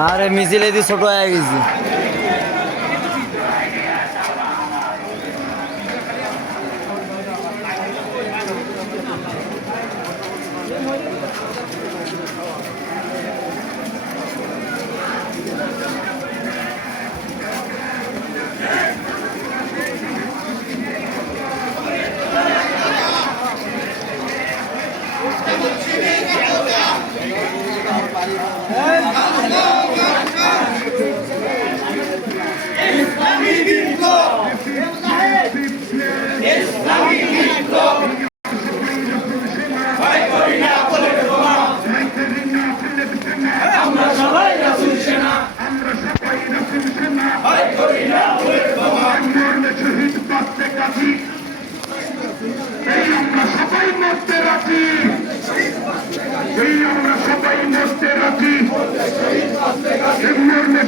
আরে মিছিলে দিয়ে ছোট হয়ে গেছি।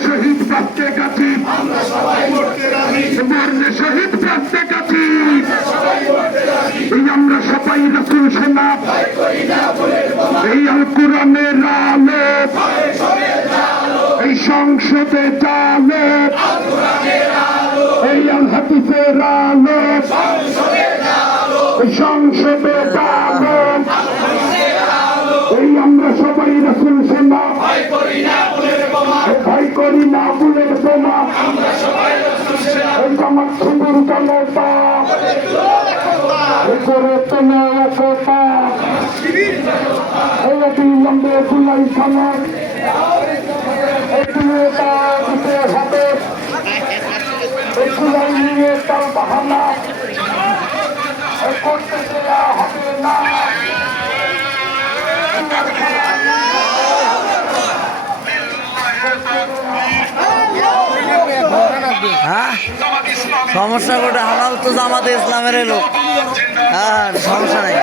শহীদ বাঁচতে গেছি, মরলে শহীদ বাঁচতে গেছি। এই আমরা সবাই রাসূল সেনা, এই আল কোরআনের আলো, এই সংসদে জালো, এই আল হাদিসের আলো, এই সংসদে জালো। এই আমরা সবাই রাসূল সেনা, ভয় করি না বুলের বোমা। এই জামাত শিবির জনতা করে তোলে একতা, এই অবিলম্বে জুলাই সনদ এই বিয়েটা দিতে হবে। এই জুলাই নিয়ে তাল বাহানা করতে দেওয়া হবে না। হ্যাঁ সমস্যা কোটা, আমরাও তো জামাতে ইসলামের লোক। হ্যাঁ সমস্যা নাই।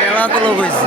মেলা তো লোক হয়েছে।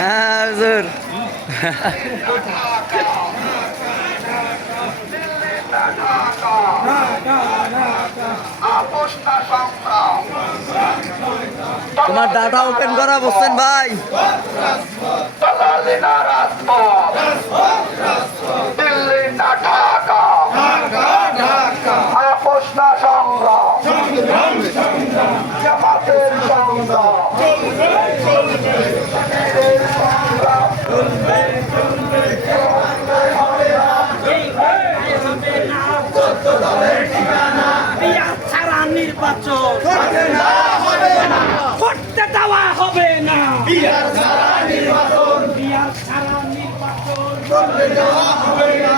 হ্যাঁ হুজুর তোমার ডাটা ওপেন করা বলছেন ভাই। দিল্লি না ঢাকা, আপোষ না সংগ্রাম, জামাতের সংগ্রাম নির্বাচন করতে দেওয়া হবে না। বিয়ার ছাড়া নির্বাচন করতে দেওয়া হবে না।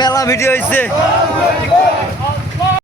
মেলা ভিডিও হয়েছে।